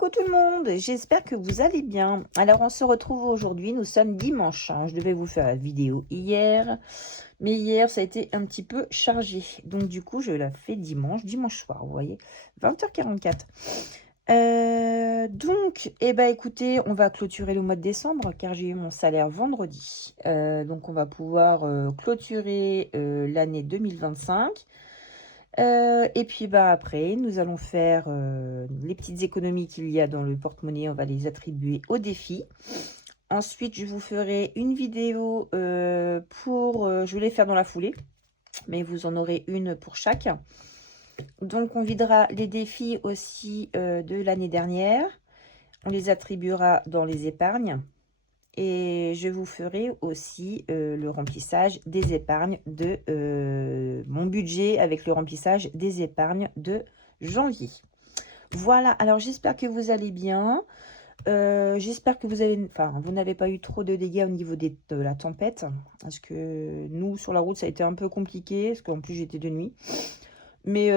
Coucou tout le monde, j'espère que vous allez bien. Alors on se retrouve aujourd'hui, nous sommes dimanche. Je devais vous faire la vidéo hier, mais hier ça a été un petit peu chargé. Donc du coup je la fais dimanche soir, vous voyez, 20h44. Donc, écoutez, on va clôturer le mois de décembre car j'ai eu mon salaire vendredi. Donc on va pouvoir clôturer l'année 2025. Et puis après, nous allons faire les petites économies qu'il y a dans le porte-monnaie, on va les attribuer au défi. Ensuite, je vous ferai une vidéo je vais les faire dans la foulée, mais vous en aurez une pour chaque. Donc, on videra les défis aussi de l'année dernière. On les attribuera dans les épargnes. Et je vous ferai aussi le remplissage des épargnes de mon budget avec le remplissage des épargnes de janvier. Voilà, alors j'espère que vous allez bien. J'espère que vous n'avez pas eu trop de dégâts au niveau de la tempête. Parce que nous, sur la route, ça a été un peu compliqué. Parce qu'en plus, j'étais de nuit. Mais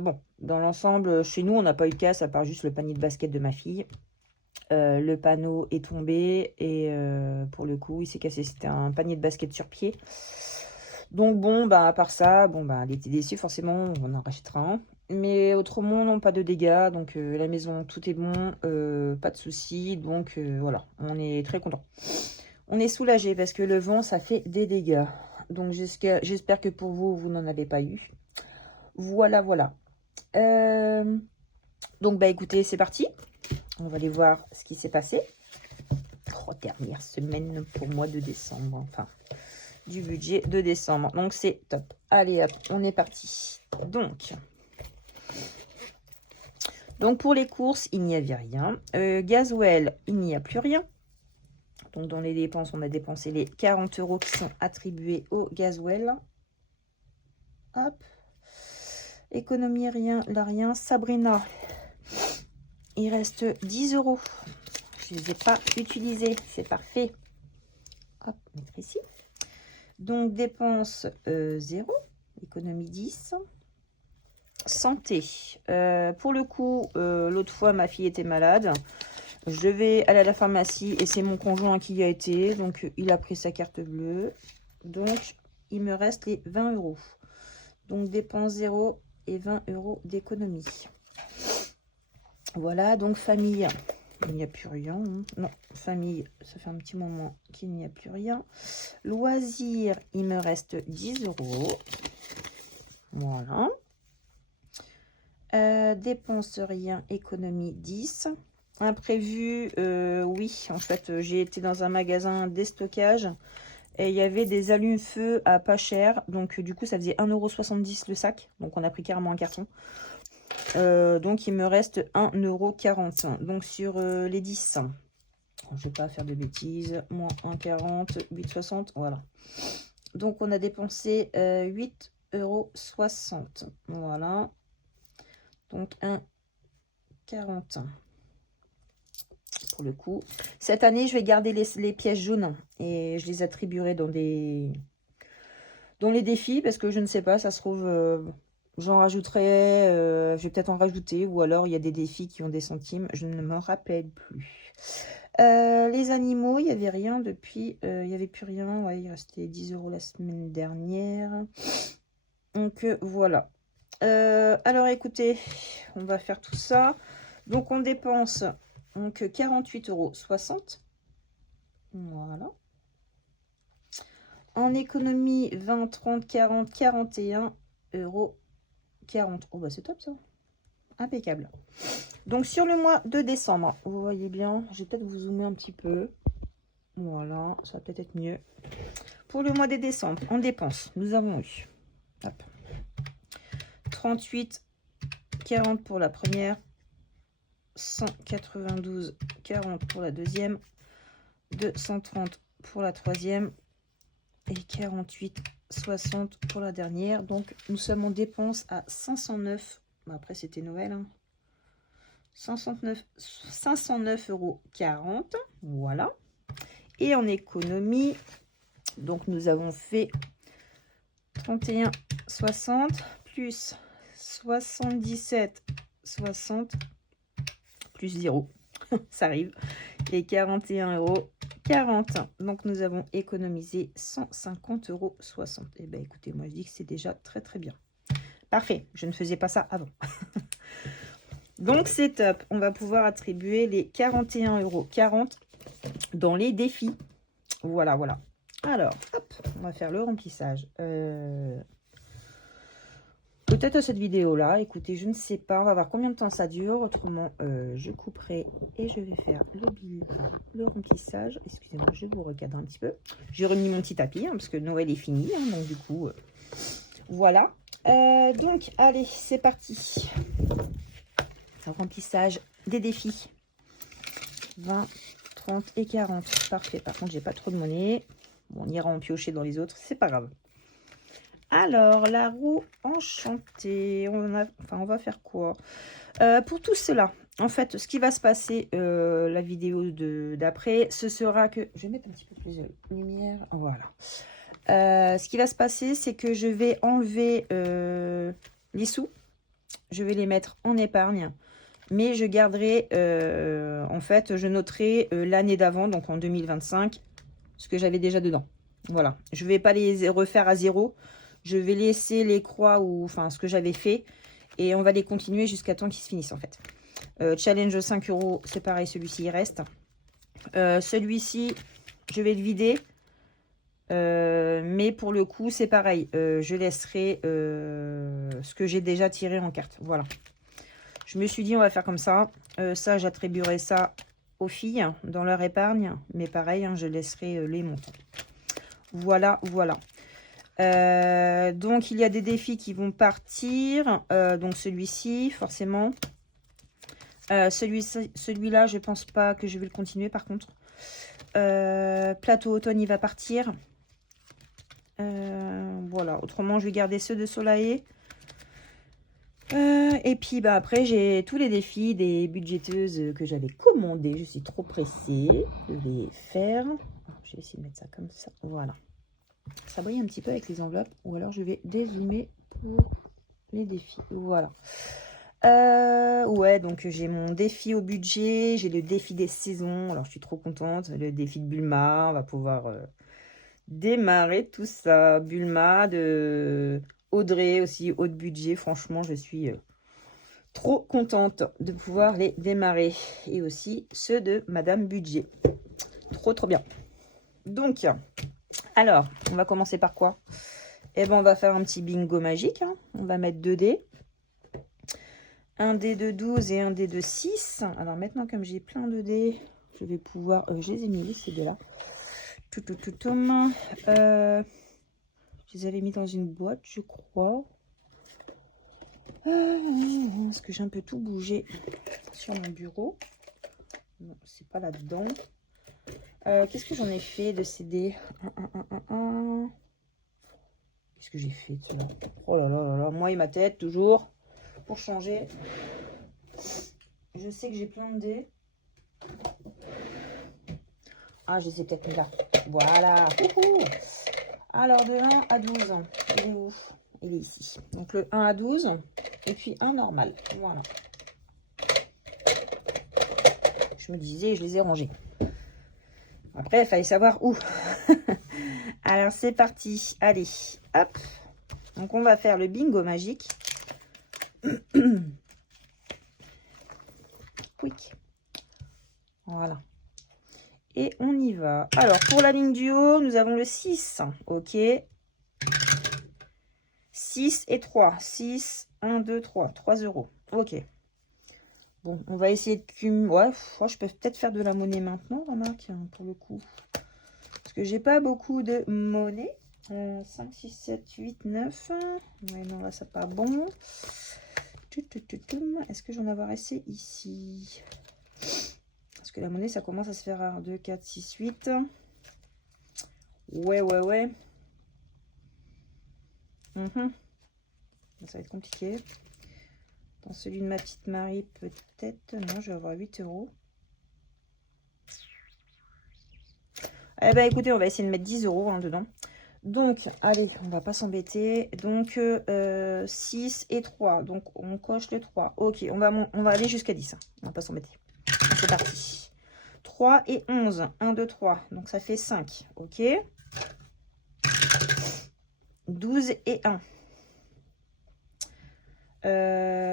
bon, dans l'ensemble, chez nous, on n'a pas eu de casse à part juste le panier de basket de ma fille. Le panneau est tombé et pour le coup il s'est cassé, c'était un panier de basket sur pied. Donc bon, à part ça, elle était déçue, forcément on en rachètera un, mais autrement non, pas de dégâts. Donc la maison, tout est bon, pas de soucis. Donc voilà, on est très content, on est soulagé parce que le vent ça fait des dégâts. Donc j'espère que pour vous, vous n'en avez pas eu. Voilà. Donc écoutez, c'est parti. On va aller voir ce qui s'est passé. Dernière semaine pour le mois de décembre. Enfin, du budget de décembre. Donc, c'est top. Allez, hop, on est parti. Donc pour les courses, il n'y avait rien. Gasoil, il n'y a plus rien. Donc, dans les dépenses, on a dépensé les 40 € qui sont attribués au gasoil. Hop. Économie, rien, là, rien. Sabrina, il reste 10 €. Je ne les ai pas utilisés, c'est parfait. Hop, mettre ici. Donc, dépenses 0, économie 10. Santé. Pour le coup, l'autre fois, ma fille était malade. Je devais aller à la pharmacie et c'est mon conjoint qui y a été. Donc, il a pris sa carte bleue. Donc, il me reste les 20 €. Donc, dépenses 0 et 20 € d'économie. Voilà, donc famille. Il n'y a plus rien. Hein. Non, famille, ça fait un petit moment qu'il n'y a plus rien. Loisirs, il me reste 10 €. Voilà. Dépenses, rien. Économie, 10. Imprévu, oui. En fait, j'ai été dans un magasin déstockage et il y avait des allumes-feu à pas cher. Donc, du coup, ça faisait 1,70 € le sac. Donc, on a pris carrément un carton. Donc il me reste 1,40 €. Donc sur les 10, je vais pas faire de bêtises, moins 1,40, 8,60, voilà. Donc on a dépensé 8,60 €. Voilà. Donc 1,40 pour le coup. Cette année, je vais garder les pièces jaunes et je les attribuerai dans les défis parce que je ne sais pas, ça se trouve... j'en rajouterai, je vais peut-être en rajouter, ou alors il y a des défis qui ont des centimes, je ne me rappelle plus. Les animaux, il n'y avait rien depuis, il n'y avait plus rien, ouais, il restait 10 € la semaine dernière. Donc voilà. Alors écoutez, on va faire tout ça. Donc on dépense donc 48,60 €. Voilà. En économie, 20, 30, 40, 41 €. 40. Oh c'est top ça. Impeccable. Donc sur le mois de décembre, vous voyez bien, je vais peut-être vous zoomer un petit peu. Voilà, ça va peut-être être mieux. Pour le mois de décembre, en dépenses, nous avons eu 38, 40 pour la première, 192, 40 pour la deuxième, 230 pour la troisième et 48, 60 pour la dernière. Donc nous sommes en dépenses à 509. Après c'était Noël. 509,40 €. Voilà. Et en économie, donc nous avons fait 31,60 plus 77,60 plus 0. Ça arrive. Et 41,40 €. Donc, nous avons économisé 150,60 €. Eh bien, écoutez, moi, je dis que c'est déjà très, très bien. Parfait. Je ne faisais pas ça avant. Donc, c'est top. On va pouvoir attribuer les 41,40 € dans les défis. Voilà, voilà. Alors, hop, on va faire le remplissage. Peut-être à cette vidéo-là, écoutez, je ne sais pas, on va voir combien de temps ça dure. Autrement, je couperai et je vais faire le remplissage. Excusez-moi, je vous recadre un petit peu. J'ai remis mon petit tapis, hein, parce que Noël est fini, hein, donc du coup, voilà. Donc, allez, c'est parti. Remplissage des défis. 20, 30 et 40. Parfait, par contre, j'ai pas trop de monnaie. Bon, on ira en piocher dans les autres, c'est pas grave. Alors, la roue enchantée, on va faire quoi? Pour tout cela, en fait, ce qui va se passer, la vidéo d'après, ce sera que... Je vais mettre un petit peu plus de lumière, voilà. Ce qui va se passer, c'est que je vais enlever les sous. Je vais les mettre en épargne. Mais je garderai, en fait, je noterai l'année d'avant, donc en 2025, ce que j'avais déjà dedans. Voilà, je ne vais pas les refaire à zéro. Je vais laisser les croix ou enfin ce que j'avais fait et on va les continuer jusqu'à temps qu'ils se finissent en fait. Challenge 5 €, c'est pareil, celui-ci il reste. Celui-ci, je vais le vider. Mais pour le coup, c'est pareil. Je laisserai ce que j'ai déjà tiré en carte. Voilà. Je me suis dit, on va faire comme ça. Ça, j'attribuerai ça aux filles dans leur épargne. Mais pareil, hein, je laisserai les montants. Voilà, voilà. Donc, il y a des défis qui vont partir. Donc, celui-ci, forcément. Celui-là, je pense pas que je vais le continuer, par contre. Plateau automne, il va partir. Voilà. Autrement, je vais garder ceux de Solae. Et puis, bah, après, j'ai tous les défis des budgéteuses que j'avais commandés. Je suis trop pressée de les faire. Je vais essayer de mettre ça comme ça. Voilà. Ça brille un petit peu avec les enveloppes, ou alors je vais dézoomer pour les défis. Voilà. Ouais, donc j'ai mon défi au budget, j'ai le défi des saisons. Alors je suis trop contente. Le défi de Bulma, on va pouvoir démarrer tout ça. Bulma, de Audrey aussi, haut de budget. Franchement, je suis trop contente de pouvoir les démarrer. Et aussi ceux de Madame Budget. Trop, trop bien. Donc... alors, on va commencer par quoi? Eh ben, on va faire un petit bingo magique. Hein. On va mettre 2 dés. Un dé de 12 et un dé de 6. Alors maintenant, comme j'ai plein de dés, je vais pouvoir... je les ai mis, ces dés-là. Je les avais mis dans une boîte, je crois. Est-ce que j'ai un peu tout bougé sur mon bureau? Non, c'est pas là-dedans. Qu'est-ce que j'en ai fait de ces dés? Qu'est-ce que j'ai fait de cela? Oh là là là là, moi et ma tête, toujours. Pour changer. Je sais que j'ai plein de dés. Ah, je les ai peut-être mis là. Voilà. Coucou. Alors, de 1 à 12. Il est où? Il est ici. Donc, le 1 à 12. Et puis, un normal. Voilà. Je me disais, je les ai rangés. Après, il fallait savoir où. Alors, c'est parti. Allez, hop. Donc, on va faire le bingo magique. Quick. Voilà. Et on y va. Alors, pour la ligne du haut, nous avons le 6. OK. 6 et 3. 6, 1, 2, 3. 3 €. OK. Bon, on va essayer de cumuler. Ouais, je peux peut-être faire de la monnaie maintenant, remarque, pour le coup. Parce que j'ai pas beaucoup de monnaie. 5, 6, 7, 8, 9. Ouais, non, là, ça pas bon. Est-ce que j'en ai assez ici? Parce que la monnaie, ça commence à se faire à 2, 4, 6, 8. Ouais, ouais, ouais. Ça va être compliqué. Dans celui de ma petite Marie, peut-être. Non, je vais avoir 8 €. Eh ben, écoutez, on va essayer de mettre 10 € hein, dedans. Donc, allez, on va pas s'embêter. Donc, 6 et 3. Donc, on coche le 3. Ok, on va aller jusqu'à 10. On va pas s'embêter. C'est parti. 3 et 11. 1, 2, 3. Donc ça fait 5. Ok. 12 et 1.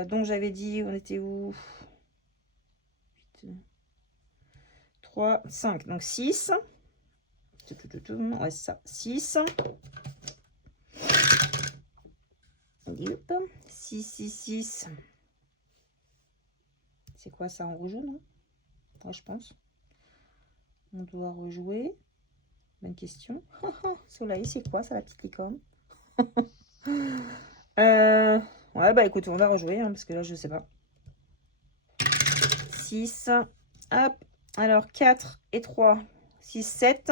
Donc j'avais dit, on était où? 3, 5. Donc 6. Ouais, ça. 6. 6, 6, 6. C'est quoi ça? On rejoue, non? Ouais, je pense. On doit rejouer. Bonne question. Soleil, c'est quoi ça, la petite licorne? Ouais, bah écoute, on va rejouer, hein, parce que là, je sais pas. 6. Hop. Alors, 4 et 3. 6, 7.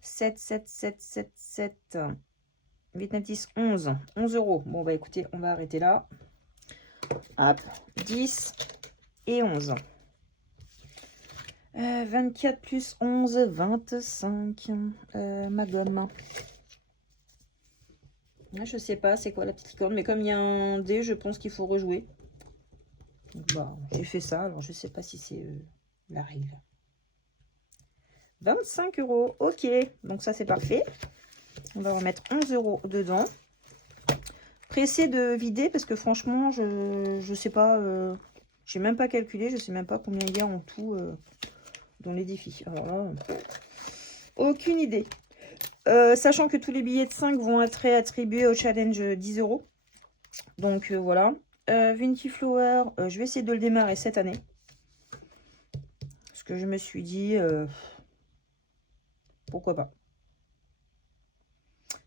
7, 7, 7, 7, 7. 8, 9, 10, 11. 11 euros. Bon, bah écoutez, on va arrêter là. Hop. 10 et 11. 24 plus 11, 25. Ma gomme. Je sais pas c'est quoi la petite licorne, mais comme il y a un dé, je pense qu'il faut rejouer. Donc, bah, j'ai fait ça, alors je sais pas si c'est la règle. 25 euros, ok, donc ça c'est parfait. On va remettre 11 euros dedans. Pressé de vider parce que franchement, je sais pas, j'ai même pas calculé, je sais même pas combien il y a en tout dans les défis. Alors là, aucune idée. Sachant que tous les billets de 5 vont être attribués au challenge 10 euros. Donc voilà. Vinty Flower, je vais essayer de le démarrer cette année. Parce que je me suis dit, pourquoi pas.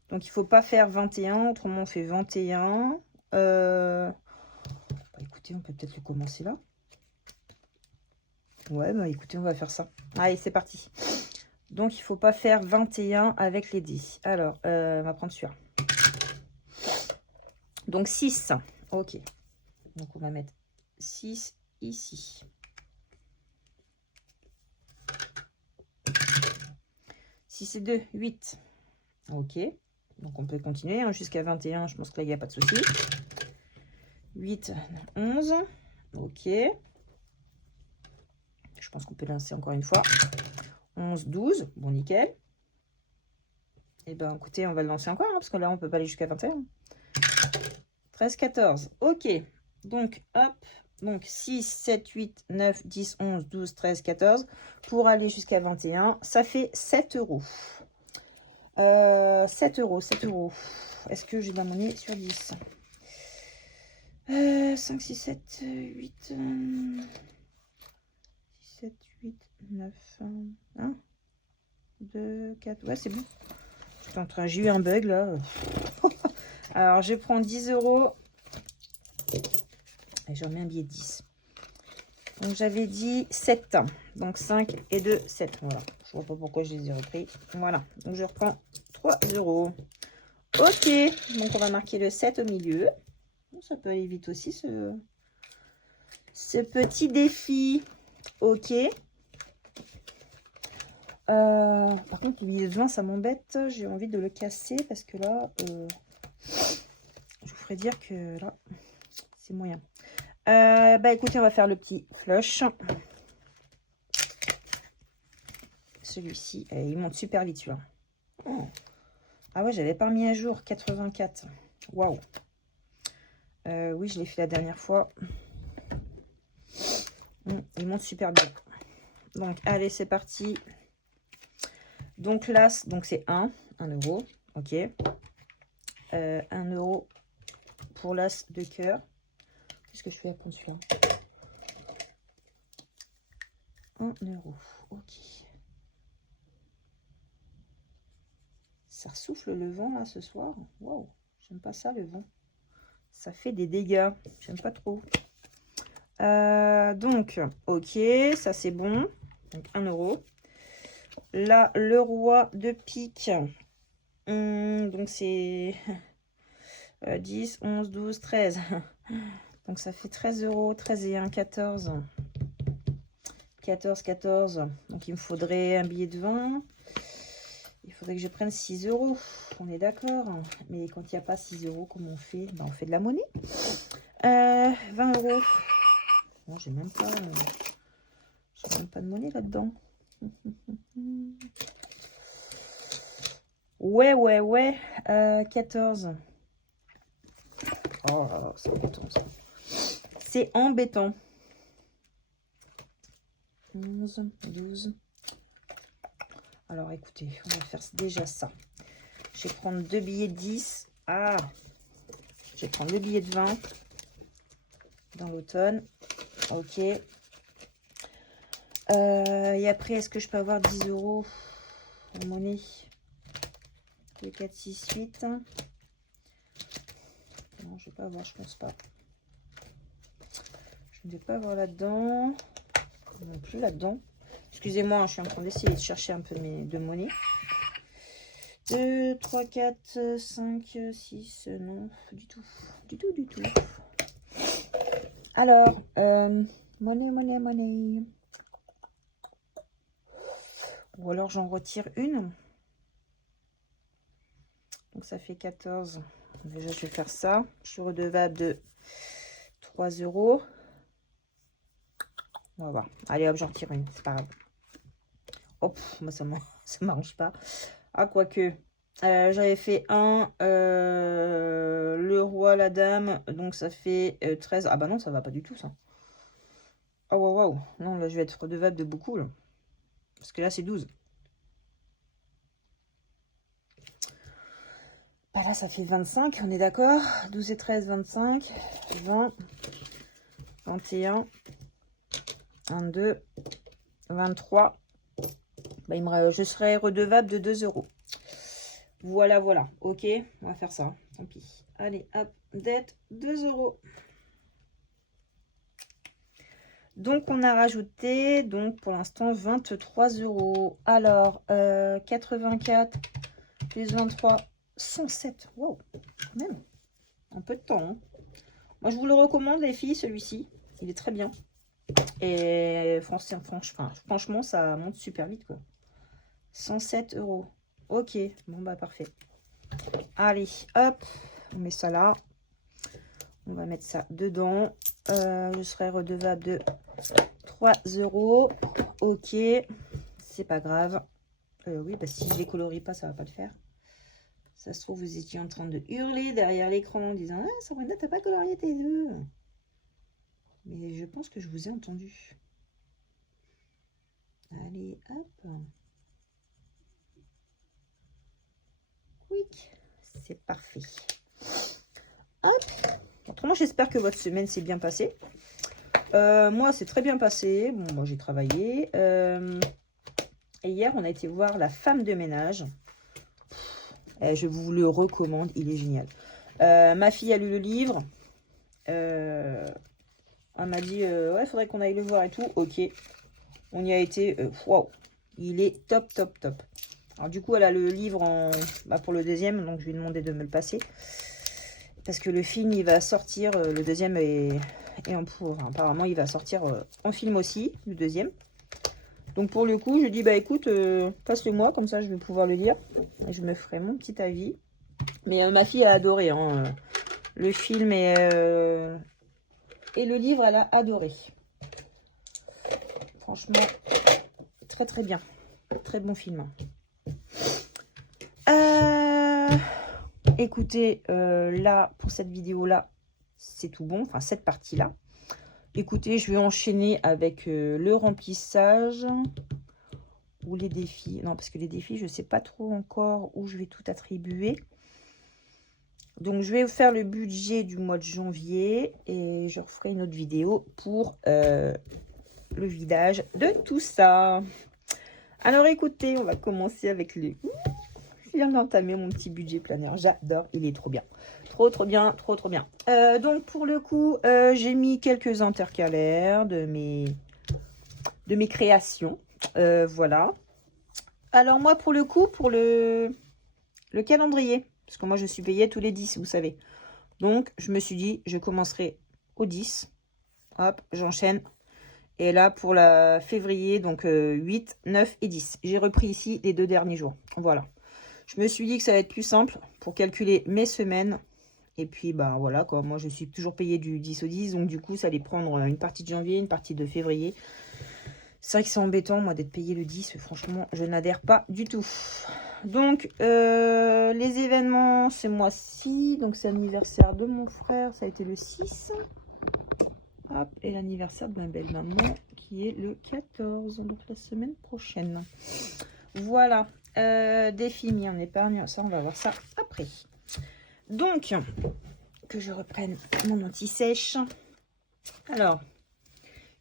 Donc il faut pas faire 21, autrement on fait 21. Bah, écoutez, on peut peut-être le commencer là. Ouais, bah écoutez, on va faire ça. Allez, c'est parti. Donc il faut pas faire 21 avec les dés. Alors, on va prendre celui-là. Donc 6. Ok. Donc on va mettre 6 ici. 6 et 2, 8. Ok. Donc on peut continuer hein, jusqu'à 21. Je pense que là, il n'y a pas de souci. 8, 11. Ok. Je pense qu'on peut lancer encore une fois. 11, 12. Bon, nickel. Et ben écoutez, on va le lancer encore, hein, parce que là, on peut pas aller jusqu'à 21. 13, 14. Ok. Donc, hop. Donc, 6, 7, 8, 9, 10, 11, 12, 13, 14. Pour aller jusqu'à 21, ça fait 7 euros. 7 euros, 7 euros. Est-ce que j'ai de la monnaie sur 10? 5, 6, 7, 8... 6, 7, 8, 9... 1, 2, 4... Ouais, c'est bon. J'étais en train... J'ai eu un bug, là. Alors, je prends 10 euros. Et je remets un billet de 10. Donc, j'avais dit 7. Donc, 5 et 2, 7. Voilà. Je vois pas pourquoi je les ai repris. Voilà. Donc, je reprends 3 euros. Ok. Donc, on va marquer le 7 au milieu. Ça peut aller vite aussi, ce petit défi. Ok. Par contre, le billet de 20, ça m'embête. J'ai envie de le casser parce que là, je vous ferai dire que là, c'est moyen. Bah écoutez, on va faire le petit flush. Celui-ci, il monte super vite celui-là. Oh. Ah ouais, j'avais pas mis à jour. 84. Waouh. Oui, je l'ai fait la dernière fois. Il monte super bien. Donc, allez, c'est parti. Donc, l'as, donc c'est 1 euro. Ok. 1 euro pour l'as de cœur. Qu'est-ce que je fais à prendre celui-là? 1 euro. Ok. Ça souffle le vent là ce soir. Waouh. J'aime pas ça le vent. Ça fait des dégâts. J'aime pas trop. Donc, ok. Ça c'est bon. Donc 1 euro. Là, le roi de pique. Donc c'est 10, 11, 12, 13. Donc ça fait 13 euros. 13 et 1, 14. 14, 14. Donc il me faudrait un billet de 20. Il faudrait que je prenne 6 €. On est d'accord. Mais quand il n'y a pas 6 €, comment on fait? Ben, on fait de la monnaie. 20 €. Non, j'ai même pas de monnaie là-dedans. Ouais. 14. Oh, c'est embêtant ça. C'est embêtant. 11, 12. Alors écoutez, on va faire déjà ça. Je vais prendre 2 billets de 10. Ah, je vais prendre le billet de 20 dans l'automne. Ok. Et après, est-ce que je peux avoir 10 € en monnaie? 2, 4, 6, 8. Non, je vais pas avoir, je pense pas. Je ne vais pas avoir là-dedans. Non plus là-dedans. Excusez-moi, je suis en train d'essayer de chercher un peu de monnaie. 2, 3, 4, 5, 6, non, du tout. Du tout. Alors, monnaie. Ou alors j'en retire une. Donc ça fait 14. Déjà, je vais faire ça. Je suis redevable de 3 €. On va voir. Allez, hop, j'en retire une. C'est pas grave. Hop, moi, ça m'arrange pas. Ah, quoique. J'avais fait le roi, la dame. Donc, ça fait 13. Ah, bah non, ça va pas du tout, ça. Ah, waouh. Non, là, je vais être redevable de beaucoup, là. Parce que là, c'est 12. Bah là, ça fait 25, on est d'accord. 12 et 13, 25. 20. 21. 22. 23. Bah, je serai redevable de 2 €. Voilà. Ok, on va faire ça. Tant pis. Allez, hop, dette 2 €. Donc, on a rajouté, donc pour l'instant, 23 €. Alors, 84 plus 23, 107. Wow, quand même. Un peu de temps. Hein. Moi, je vous le recommande, les filles, celui-ci. Il est très bien. Et franchement, ça monte super vite, quoi. 107 €. Ok, bon, bah, parfait. Allez, hop, on met ça là. On va mettre ça dedans. Je serai redevable de 3 €. Ok, c'est pas grave. Oui, bah si je les colorie pas, ça va pas le faire. Ça se trouve, vous étiez en train de hurler derrière l'écran en disant « Ah, Sabrina, t'as pas colorié tes œufs !» Mais je pense que je vous ai entendu. Allez, hop. Oui, c'est parfait. Hop. Autrement, j'espère que votre semaine s'est bien passée. Moi, c'est très bien passé. Bon, moi, j'ai travaillé. Et hier, on a été voir La femme de ménage. Je vous le recommande, il est génial. Ma fille a lu le livre. Elle m'a dit, ouais, il faudrait qu'on aille le voir et tout. Ok, on y a été. Waouh, il est top. Alors du coup, elle a le livre pour le deuxième, donc je lui ai demandé de me le passer. Parce que le film, il va sortir, le deuxième est en pour. Apparemment, il va sortir en film aussi, le deuxième. Donc pour le coup, je dis, bah écoute, passe-le-moi, comme ça je vais pouvoir le lire. Et je me ferai mon petit avis. Mais ma fille a adoré, hein, le film et le livre, elle a adoré. Franchement, très bien. Très bon film. Écoutez, là, pour cette vidéo-là, c'est tout bon. Enfin, cette partie-là. Écoutez, je vais enchaîner avec le remplissage ou les défis. Non, parce que les défis, je ne sais pas trop encore où je vais tout attribuer. Donc, je vais vous faire le budget du mois de janvier et je referai une autre vidéo pour le vidage de tout ça. Alors, écoutez, on va commencer avec le... Je viens d'entamer mon petit budget planeur. J'adore, il est trop bien. Trop bien. Donc, pour le coup, j'ai mis quelques intercalaires de mes créations. Voilà. Alors, moi, pour le coup, pour le calendrier, parce que moi, je suis payée tous les 10, vous savez. Donc, je me suis dit, je commencerai au 10. Hop, j'enchaîne. Et là, pour la février, donc 8, 9 et 10. J'ai repris ici les 2 derniers jours. Voilà. Je me suis dit que ça va être plus simple pour calculer mes semaines. Et puis, bah voilà, quoi. Moi, je suis toujours payée du 10 au 10. Donc, du coup, ça allait prendre une partie de janvier, une partie de février. C'est vrai que c'est embêtant, moi, d'être payée le 10. Franchement, je n'adhère pas du tout. Donc, les événements, c'est moi-ci. Donc, c'est l'anniversaire de mon frère. Ça a été le 6. Hop, et l'anniversaire de ma belle-maman, qui est le 14. Donc, la semaine prochaine. Voilà. Défi mis en épargne. Ça, on va voir ça après. Donc, que je reprenne mon anti-sèche. Alors,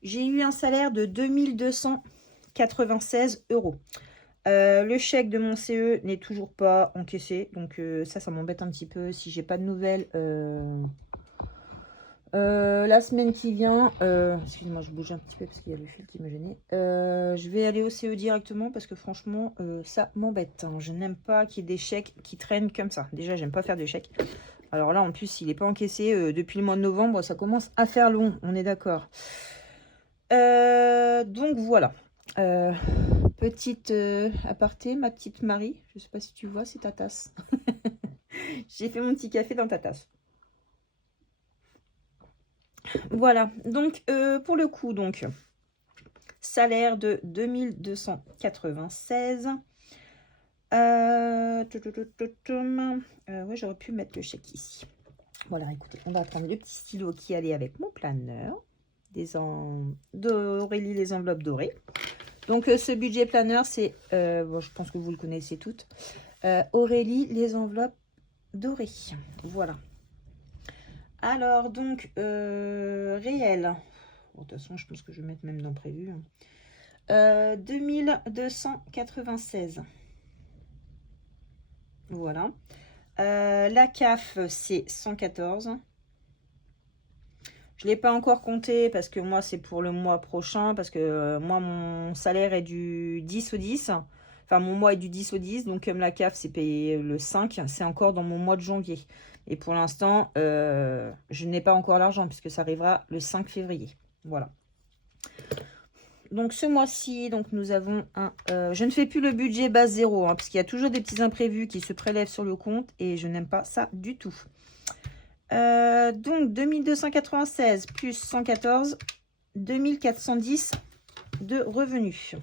j'ai eu un salaire de 2296 €. Le chèque de mon CE n'est toujours pas encaissé. Donc, ça m'embête un petit peu. Si j'ai pas de nouvelles la semaine qui vient, excusez-moi, je bouge un petit peu parce qu'il y a le fil qui me gênait. Je vais aller au CE directement parce que franchement, ça m'embête. Hein. Je n'aime pas qu'il y ait des chèques qui traînent comme ça. Déjà, j'aime pas faire de chèques. Alors là, en plus, s'il n'est pas encaissé depuis le mois de novembre, ça commence à faire long. On est d'accord. Donc voilà. Petite aparté, ma petite Marie. Je sais pas si tu vois, c'est ta tasse. J'ai fait mon petit café dans ta tasse. Voilà, donc pour le coup, donc salaire de 2296. Ouais, j'aurais pu mettre le chèque ici. Voilà, écoutez, on va prendre le petit stylo qui allait avec mon planeur. D'Aurélie, les enveloppes dorées. Donc ce budget planeur, c'est, bon, je pense que vous le connaissez toutes. Aurélie, les enveloppes dorées. Voilà. Alors, donc, réel. Bon, de toute façon, je pense que je vais mettre même dans prévu. 2296. Voilà. La CAF, c'est 114. Je ne l'ai pas encore compté parce que moi, c'est pour le mois prochain. Parce que moi, mon salaire est du 10 au 10. Enfin, mon mois est du 10 au 10. Donc, comme la CAF, c'est payé le 5, c'est encore dans mon mois de janvier. Et pour l'instant, je n'ai pas encore l'argent puisque ça arrivera le 5 février. Voilà. Donc, ce mois-ci, donc nous avons un... je ne fais plus le budget base 0, hein, parce qu'il y a toujours des petits imprévus qui se prélèvent sur le compte et je n'aime pas ça du tout. Donc, 2296 plus 114, 2410 de revenus.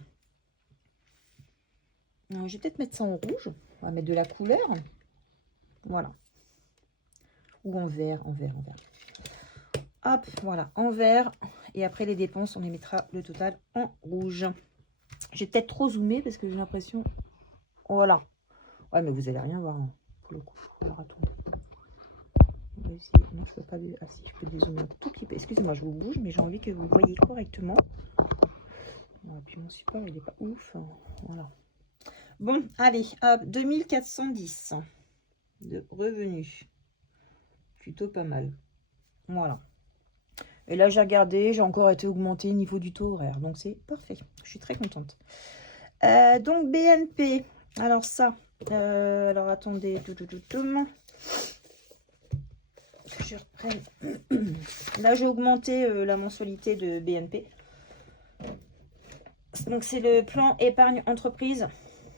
Alors, je vais peut-être mettre ça en rouge. On va mettre de la couleur. Voilà. Ou en vert, en vert. Hop, voilà, en vert. Et après, les dépenses, on les mettra le total en rouge. J'ai peut-être trop zoomé parce que j'ai l'impression... Voilà. Ouais, mais vous allez rien voir, hein, pour le coup. Alors, attends. On va essayer. Non, je peux pas... Ah si, je peux dézoomer un tout petit peu. Excusez-moi, je vous bouge, mais j'ai envie que vous voyez correctement. Ouais, puis mon support, il est pas ouf. Voilà. Bon, allez, hop, 2410 de revenus. Plutôt pas mal. Voilà. Et là, j'ai regardé, j'ai encore été augmenté au niveau du taux horaire. Donc, c'est parfait. Je suis très contente. Donc, BNP. Alors, ça. Alors, attendez. Que je reprenne. Là, j'ai augmenté la mensualité de BNP. Donc, c'est le plan épargne entreprise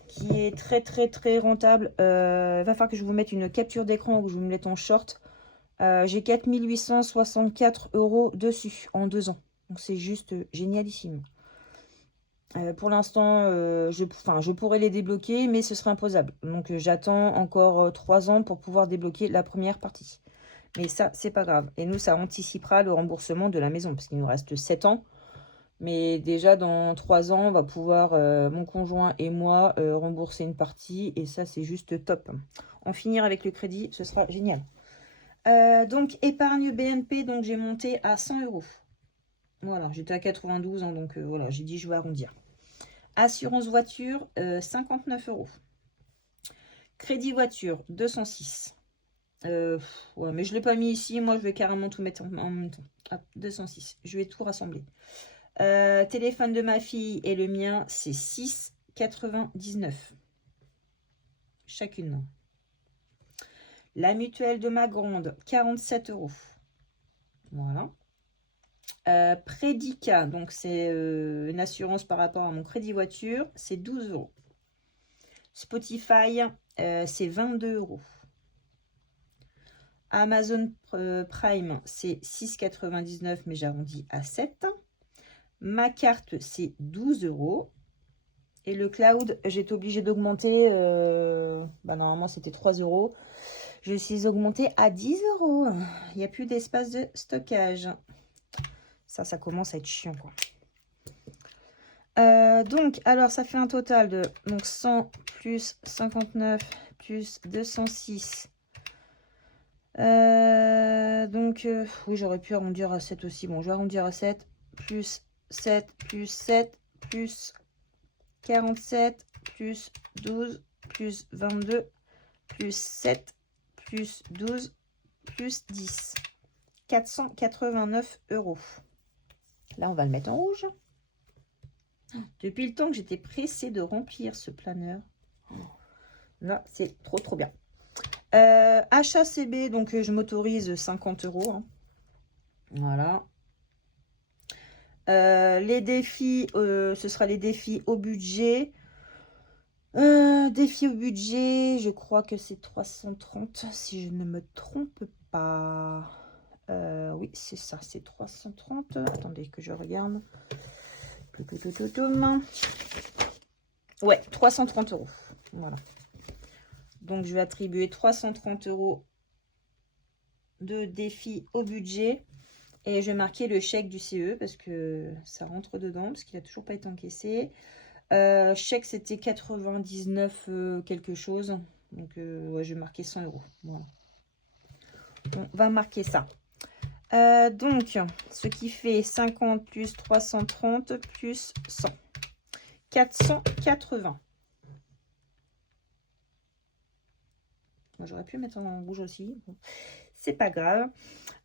qui est très, très, très rentable. Il va falloir que je vous mette une capture d'écran ou que je vous mette en short. J'ai 4 864 € dessus en 2 ans. Donc, c'est juste génialissime. Pour l'instant, je pourrais les débloquer, mais ce serait imposable. Donc, j'attends encore 3 ans pour pouvoir débloquer la première partie. Mais ça, c'est pas grave. Et nous, ça anticipera le remboursement de la maison, parce qu'il nous reste 7 ans. Mais déjà, dans 3 ans, on va pouvoir, mon conjoint et moi, rembourser une partie. Et ça, c'est juste top. En finir avec le crédit, ce sera génial. Donc, épargne BNP, donc j'ai monté à 100 €. Voilà, j'étais à 92, hein, donc voilà, j'ai dit je vais arrondir. Assurance voiture, 59 €. Crédit voiture, 206. Ouais, mais je ne l'ai pas mis ici. Moi, je vais carrément tout mettre en même temps. Hop, 206. Je vais tout rassembler. Téléphone de ma fille et le mien, c'est 6,99 chacune. La mutuelle de ma grande, 47 €. Voilà. Prédica, donc c'est une assurance par rapport à mon crédit voiture, c'est 12 €. Spotify, c'est 22 €. Amazon Prime, c'est 6,99 €, mais j'arrondis à 7. Ma carte, c'est 12 €. Et le cloud, j'étais obligée d'augmenter. Normalement, c'était 3 €. Je suis augmentée à 10 €. Il n'y a plus d'espace de stockage. Ça commence à être chiant, quoi. Donc, alors, ça fait un total de 100 plus 59 plus 206. Oui, j'aurais pu arrondir à 7 aussi. Bon, je vais arrondir à 7. Plus 7 plus 7 plus 47 plus 12 plus 22 plus 7 plus 12 plus 10. 489 €. Là, on va le mettre en rouge. Depuis le temps que j'étais pressée de remplir ce planeur. Là, c'est trop, trop bien. Achat CB, donc je m'autorise 50 €. Hein. Voilà. Les défis, ce sera les défis au budget. Défi au budget, je crois que c'est 330, si je ne me trompe pas. Oui, c'est ça, c'est 330. Attendez que je regarde. Ouais, 330 €. Voilà. Donc, je vais attribuer 330 € de défi au budget. Et je vais marquer le chèque du CE parce que ça rentre dedans, parce qu'il n'a toujours pas été encaissé. Chèque, c'était 99 quelque chose. Donc, ouais, je vais marquer 100 €. Voilà. On va marquer ça. Donc, ce qui fait 50 plus 330 plus 100. 480. J'aurais pu mettre en rouge aussi. Bon, c'est pas grave.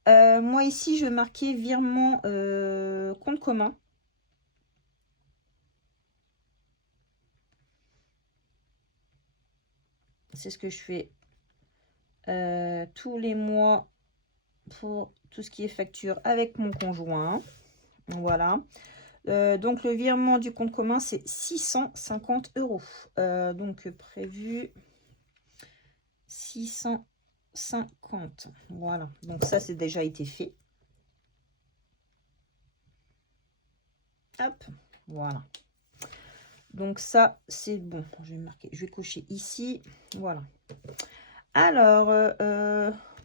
Moi, ici, je vais marquer virement compte commun. C'est ce que je fais tous les mois pour tout ce qui est facture avec mon conjoint. Voilà. Donc, le virement du compte commun, c'est 650 €. Donc, prévu 650. Voilà. Donc, ça, c'est déjà été fait. Hop. Voilà. Donc, ça, c'est bon. Je vais marquer. Je vais cocher ici. Voilà. Alors,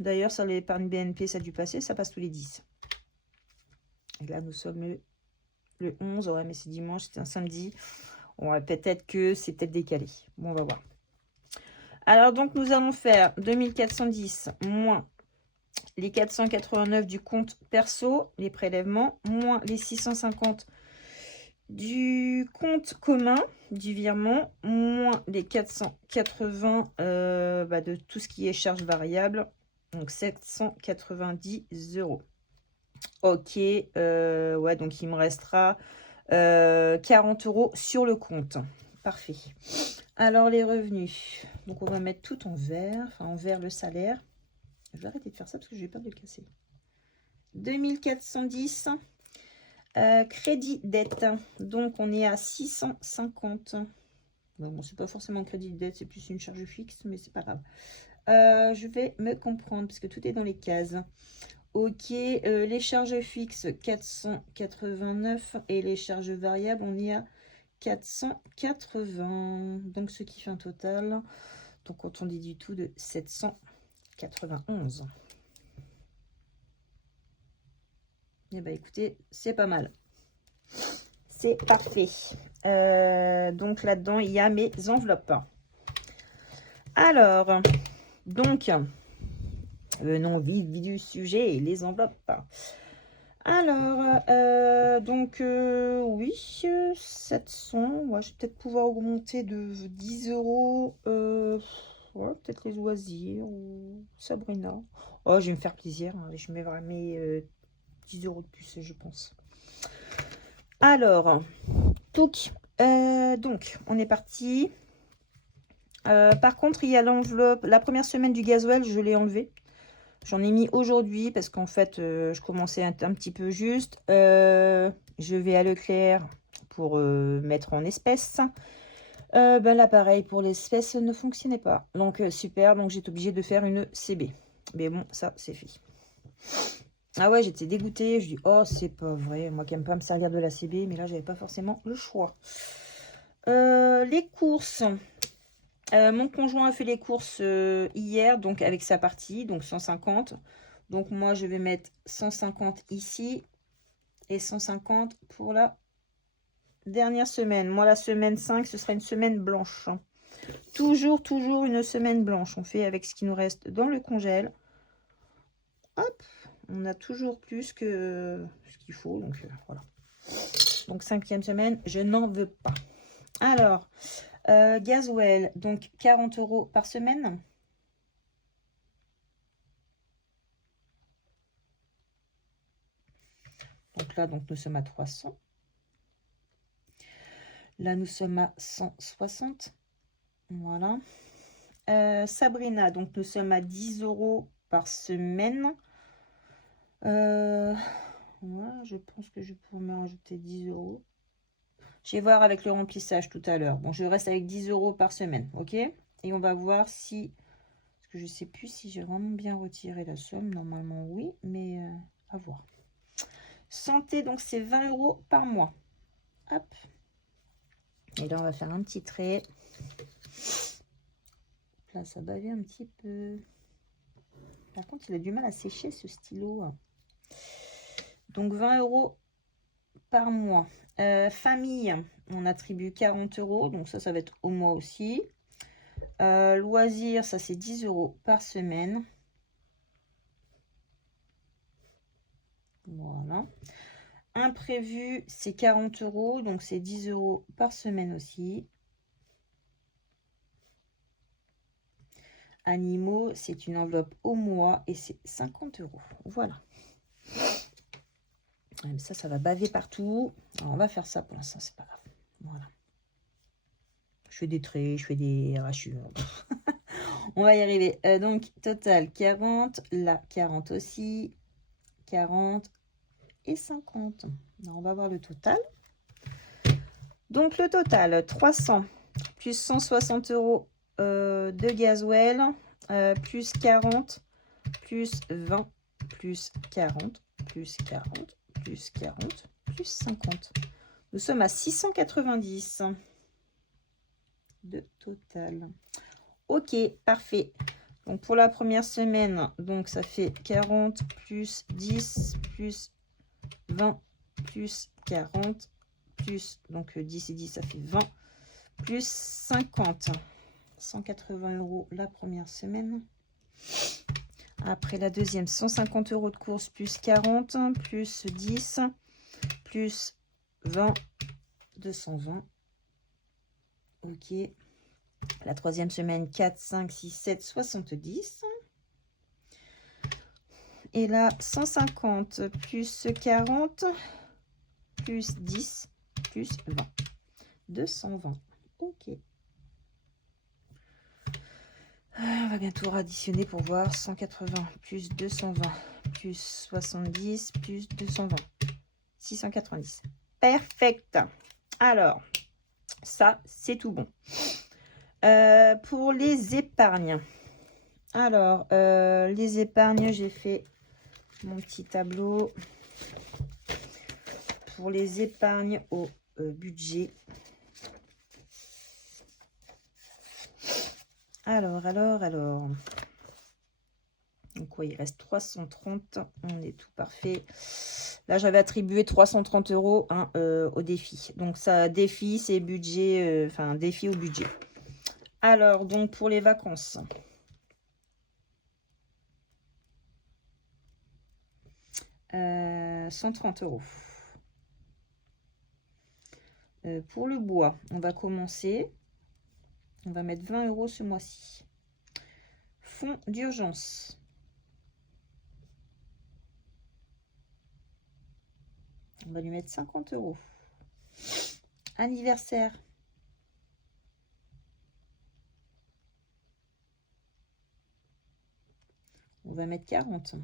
d'ailleurs, ça, l'épargne BNP, ça a dû passer. Ça passe tous les 10. Et là, nous sommes le 11. Ouais, mais c'est dimanche, c'est un samedi. Ouais, peut-être que c'est peut-être décalé. Bon, on va voir. Alors, donc, nous allons faire 2410 moins les 489 du compte perso, les prélèvements, moins les 650 du compte commun, du virement, moins les 480 de tout ce qui est charge variable, donc 790 €. Ok, ouais, donc il me restera 40 € sur le compte. Parfait. Alors, les revenus. Donc, on va mettre tout en vert, enfin en vert le salaire. Je vais arrêter de faire ça parce que j'ai peur de le casser. 2410. Crédit dette. Donc, on est à 650. Ouais, bon, c'est pas forcément crédit dette, c'est plus une charge fixe, mais c'est pas grave. Je vais me comprendre parce que tout est dans les cases. Ok, les charges fixes 489 et les charges variables, on est à 480. Donc, ce qui fait un total, donc quand on dit du tout, de 791. Eh bien, écoutez, c'est pas mal. C'est parfait. Donc, là-dedans, il y a mes enveloppes. Alors, donc, venons vif du sujet, les enveloppes. Alors, oui, 700. Ouais, je vais peut-être pouvoir augmenter de 10 €. Ouais, peut-être les loisirs ou Sabrina. Oh, je vais me faire plaisir. Hein, je mets vraiment 10 € de plus, je pense. Alors, donc, on est parti. Par contre, il y a l'enveloppe. La première semaine du gasoil, je l'ai enlevé. J'en ai mis aujourd'hui parce qu'en fait, je commençais un petit peu juste. Je vais à Leclerc pour mettre en espèces. Ben là, pareil, pour l'espèce, ne fonctionnait pas. Donc, super. Donc, j'étais obligée de faire une CB. Mais bon, ça, c'est fait. Ah ouais, j'étais dégoûtée. Je dis, oh, c'est pas vrai. Moi qui aime pas me servir de la CB, mais là, j'avais pas forcément le choix. Les courses. Mon conjoint a fait les courses hier, donc avec sa partie, donc 150. Donc, moi, je vais mettre 150 ici et 150 pour la dernière semaine. Moi, la semaine 5, ce sera une semaine blanche. Toujours une semaine blanche. On fait avec ce qui nous reste dans le congèle. Hop, on a toujours plus que ce qu'il faut. Donc, voilà. Donc, 5e semaine, je n'en veux pas. Alors, gasoil, donc 40 € par semaine. Donc là, nous sommes à 300. Là, nous sommes à 160. Voilà. Sabrina, donc nous sommes à 10 € par semaine. Ouais, je pense que je pourrais me rajouter 10 €. Je vais voir avec le remplissage tout à l'heure. Bon, je reste avec 10 € par semaine, ok? Et on va voir si... Parce que je ne sais plus si j'ai vraiment bien retiré la somme. Normalement, oui, mais à voir. Santé, donc c'est 20 € par mois. Hop. Et là, on va faire un petit trait. Là, ça bavait un petit peu. Par contre, il a du mal à sécher, ce stylo. Donc, 20 € par mois. Famille, on attribue 40 €. Donc, ça va être au mois aussi. Loisirs, ça, c'est 10 € par semaine. Voilà. Imprévu, c'est 40 €. Donc, c'est 10 € par semaine aussi. Animaux, c'est une enveloppe au mois et c'est 50 €. Voilà. Ça va baver partout. Alors, on va faire ça pour l'instant, c'est pas grave. Voilà. Je fais des traits, je fais des rachures. On va y arriver. Donc, total 40. Là, 40 aussi. 40 et 50. Alors, on va voir le total. Donc, le total, 300 plus 160 € de gasoil, plus 40, plus 20, plus 40, plus 40, plus 40, plus 50. Nous sommes à 690 de total. Ok, parfait. Donc, pour la première semaine, donc ça fait 40 plus 10 plus 20 plus 40 plus, donc 10 et 10, ça fait 20, plus 50. 180 € la première semaine. Après la deuxième, 150 € de course plus 40, plus 10, plus 20, 220. Ok. La troisième semaine, 4, 5, 6, 7, 70. Et là, 150 plus 40, plus 10, plus 20. 220. Ok. On va bientôt additionner pour voir. 180 plus 220 plus 70 plus 220. 690. Perfect. Alors, ça, c'est tout bon. Pour les épargnes. Alors, les épargnes, j'ai fait mon petit tableau. Pour les épargnes au budget. Alors. Donc, quoi, il reste 330. On est tout parfait. Là, j'avais attribué 330 € hein, au défi. Donc, ça, défi, c'est budget, enfin, défi au budget. Alors, donc, pour les vacances. 130 €. Pour le bois, on va commencer. On va mettre 20 € ce mois-ci. Fonds d'urgence. On va lui mettre 50 €. Anniversaire. On va mettre 40.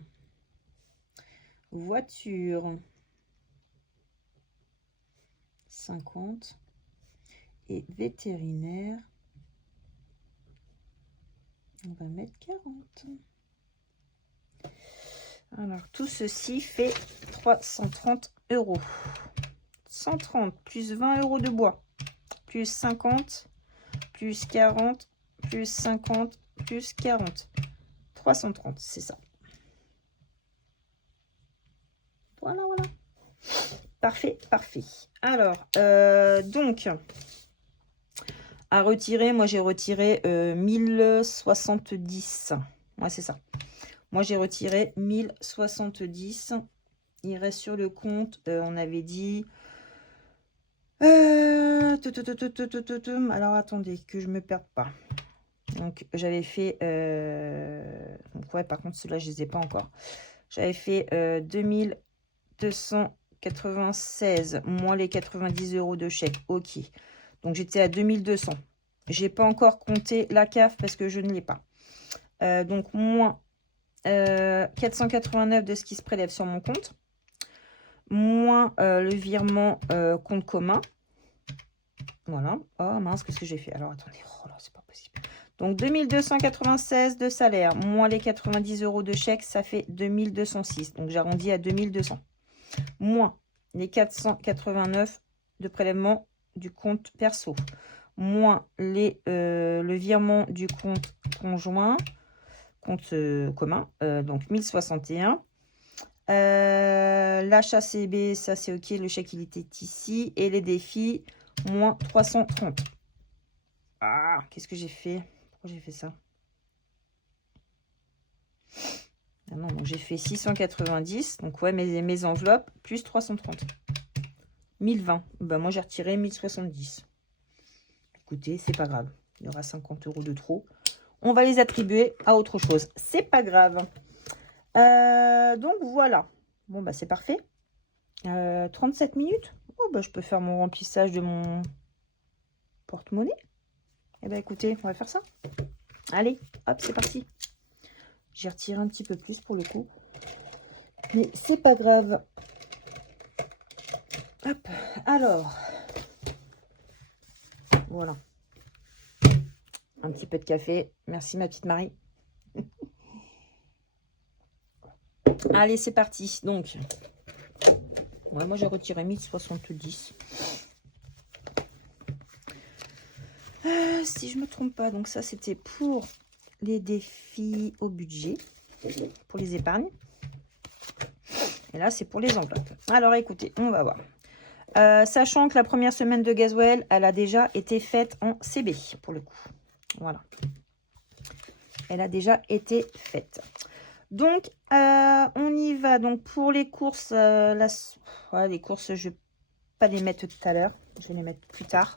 Voiture. 50. et vétérinaire. On va mettre 40. Alors, tout ceci fait 330 €. 130 plus 20 € de bois, plus 50, plus 40, plus 50, plus 40. 330, c'est ça. Voilà, voilà. Parfait, parfait. Alors, donc, à retirer, moi j'ai retiré 1070. Ouais, c'est ça. Moi j'ai retiré 1070. Il reste sur le compte, on avait dit... alors attendez, que je me perde pas. Donc j'avais fait... donc ouais, par contre, ceux-là, je les ai pas encore. J'avais fait 2296 moins les 90 € de chèque. Ok. Donc j'étais à 2200. J'ai pas encore compté la CAF parce que je ne l'ai pas. Donc moins 489 de ce qui se prélève sur mon compte. Moins le virement compte commun. Voilà. Oh mince, qu'est-ce que j'ai fait? Alors attendez. Oh là, c'est pas possible. Donc 2296 de salaire, moins les 90 € de chèque, ça fait 2206. Donc j'arrondis à 2200. Moins les 489 de prélèvement du compte perso. Moins le virement du compte conjoint, compte commun, donc 1061. L'achat CB, ça c'est ok, le chèque il était ici. Et les défis, moins 330. Ah, qu'est-ce que j'ai fait? Pourquoi j'ai fait ça? Ah non, donc j'ai fait 690. Donc ouais, mes enveloppes, plus 330. 1020. Ben, moi j'ai retiré 1070. Écoutez, c'est pas grave. Il y aura 50 € de trop. On va les attribuer à autre chose. C'est pas grave. Donc voilà. Bon, bah c'est parfait. 37 minutes. Oh, bah, je peux faire mon remplissage de mon porte-monnaie. Eh ben écoutez, on va faire ça. Allez, hop, c'est parti. J'ai retiré un petit peu plus pour le coup. Mais c'est pas grave. Hop, alors. Voilà. Un petit peu de café. Merci ma petite Marie. Allez, c'est parti. Donc, ouais, moi j'ai retiré 1070. Si je me trompe pas, donc ça c'était pour les défis au budget, pour les épargnes. Et là c'est pour les enveloppes. Alors écoutez, on va voir. Sachant que la première semaine de Gasoil, elle a déjà été faite en CB pour le coup. Voilà. Elle a déjà été faite. Donc, on y va. Donc, pour les courses, les courses, je ne vais pas les mettre tout à l'heure. Je vais les mettre plus tard.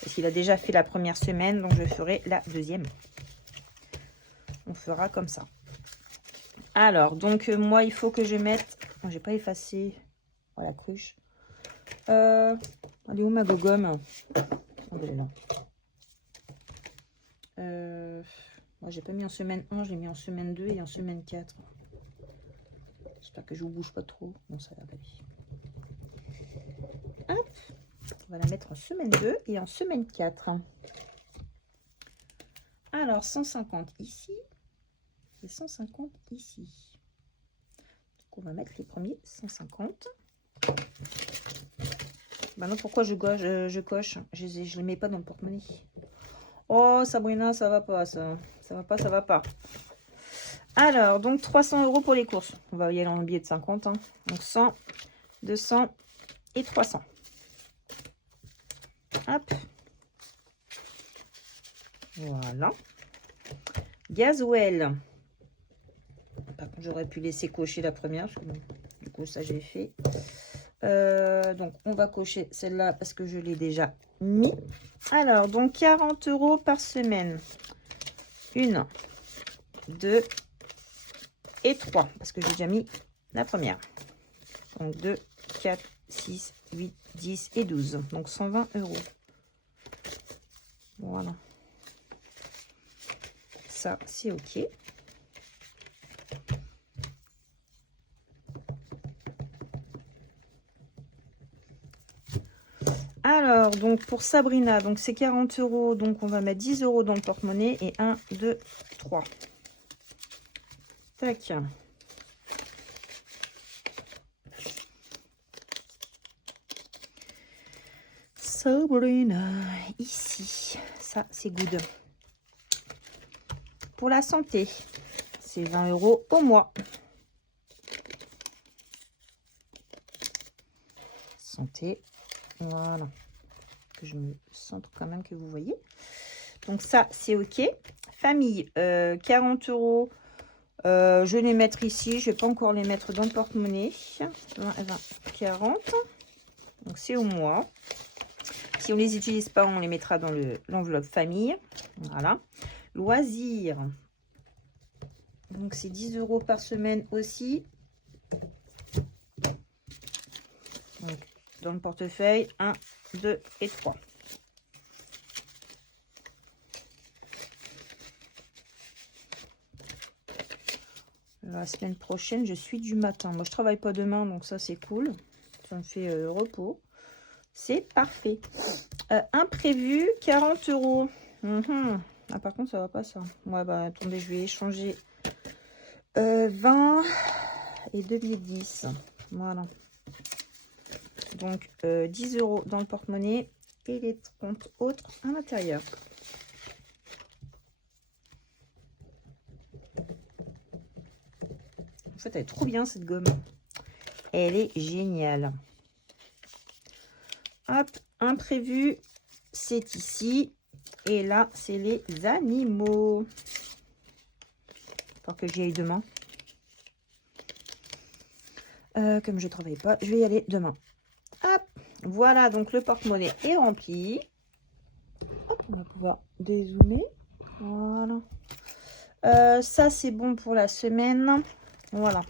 Parce qu'il a déjà fait la première semaine, donc je ferai la deuxième. On fera comme ça. Alors, donc, moi, il faut que je mette... Oh, j'ai pas effacé la cruche. Elle est où ma gogomme? Oh, elle est là. Moi, j'ai pas mis en semaine 1, j'ai mis en semaine 2 et en semaine 4. J'espère que je vous bouge pas trop. Bon, ça va aller. Hop, on va la mettre en semaine 2 et en semaine 4. Alors, 150 ici et 150 ici. Donc, on va mettre les premiers 150. Bah non, pourquoi je coche? Je les mets pas dans le porte-monnaie. Oh, Sabrina, ça va pas, ça. Ça va pas, ça va pas. Alors, donc 300 € pour les courses. On va y aller en billet de 50. Hein. Donc 100, 200 et 300. Hop. Voilà. Gasoil. Par contre, j'aurais pu laisser cocher la première. Parce que, du coup, ça, j'ai fait. Donc, on va cocher celle-là parce que je l'ai déjà mis. Alors, donc 40 € par semaine. 1, 2 et 3. Parce que j'ai déjà mis la première. Donc, 2, 4, 6, 8, 10 et 12. Donc, 120 €. Voilà. Ça, c'est OK. Alors, Alors, donc pour Sabrina, donc c'est 40 €. Donc on va mettre 10 € dans le porte-monnaie. Et 1, 2, 3. Tac. Sabrina, ici. Ça, c'est good. Pour la santé, c'est 20 € au mois. Santé, voilà. Que je me centre quand même, que vous voyez. Donc ça, c'est OK. Famille, 40 €. Je vais les mettre ici. Je ne vais pas encore les mettre dans le porte-monnaie. 20, 40. Donc c'est au mois. Si on ne les utilise pas, on les mettra dans l'enveloppe famille. Voilà. Loisirs. Donc c'est 10 € par semaine aussi. Donc dans le portefeuille, 1, 2 et 3. La semaine prochaine, je suis du matin. Moi, je travaille pas demain, donc ça, c'est cool. Ça me fait repos. C'est parfait. Imprévu, 40 €. Ah, par contre, ça va pas, ça. Ouais, bah, attendez, je vais échanger 20 et 2 billets de 10. Voilà. Donc, 10 € dans le porte-monnaie et les comptes autres à l'intérieur. En fait, elle est trop bien, cette gomme. Elle est géniale. Hop, imprévu, c'est ici. Et là, c'est les animaux. Pour que j'y aille demain. Comme je ne travaille pas, je vais y aller demain. Hop, voilà, donc le porte-monnaie est rempli. Hop, on va pouvoir dézoomer. Voilà. Ça, c'est bon pour la semaine. Voilà.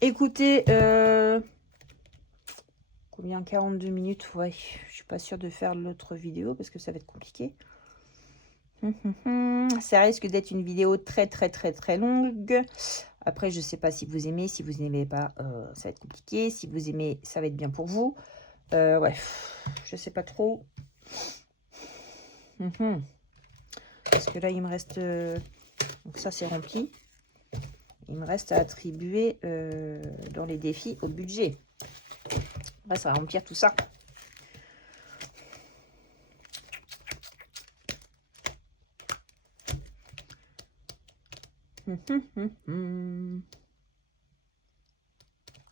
Écoutez, combien? 42 minutes. Ouais, je suis pas sûre de faire l'autre vidéo parce que ça va être compliqué. Ça risque d'être une vidéo très longue. Après, je sais pas si vous aimez. Si vous n'aimez pas, ça va être compliqué. Si vous aimez, ça va être bien pour vous. Ouais, je sais pas trop. Parce que là, il me reste... donc ça, c'est rempli. Il me reste à attribuer dans les défis au budget. Là, ça va remplir tout ça.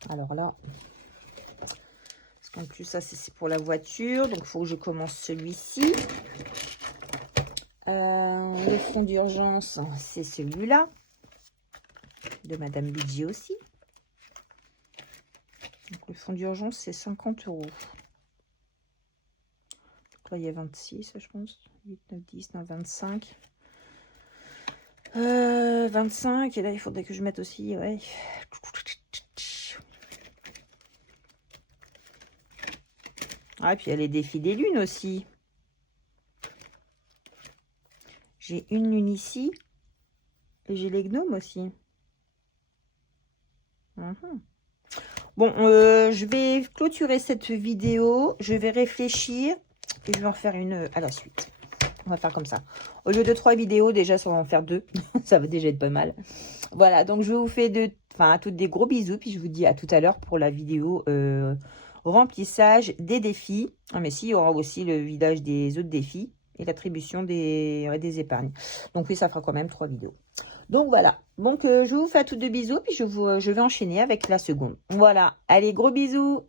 Alors là, parce qu'en plus, ça, c'est pour la voiture. Donc, il faut que je commence celui-ci. Le fonds d'urgence, c'est celui-là. De Madame Budget aussi. Donc, le fonds d'urgence, c'est 50 €. Donc là, il y a 26, je pense. 8, 9, 10, non, 25. 25. Et là, il faudrait que je mette aussi, ouais. Ah, et puis il y a les défis des lunes aussi. J'ai une lune ici. Et j'ai les gnomes aussi. Bon, je vais clôturer cette vidéo. Je vais réfléchir. Et je vais en faire une à la suite. On va faire comme ça. Au lieu de 3 vidéos, déjà, ça va en faire 2. Ça va déjà être pas mal. Voilà, donc je vous fais à toutes des gros bisous. Puis je vous dis à tout à l'heure pour la vidéo remplissage des défis. Ah, mais si, il y aura aussi le vidage des autres défis et l'attribution des épargnes. Donc oui, ça fera quand même 3 vidéos. Donc voilà, donc je vous fais à toutes de bisous, puis je vais enchaîner avec la seconde. Voilà, allez, gros bisous.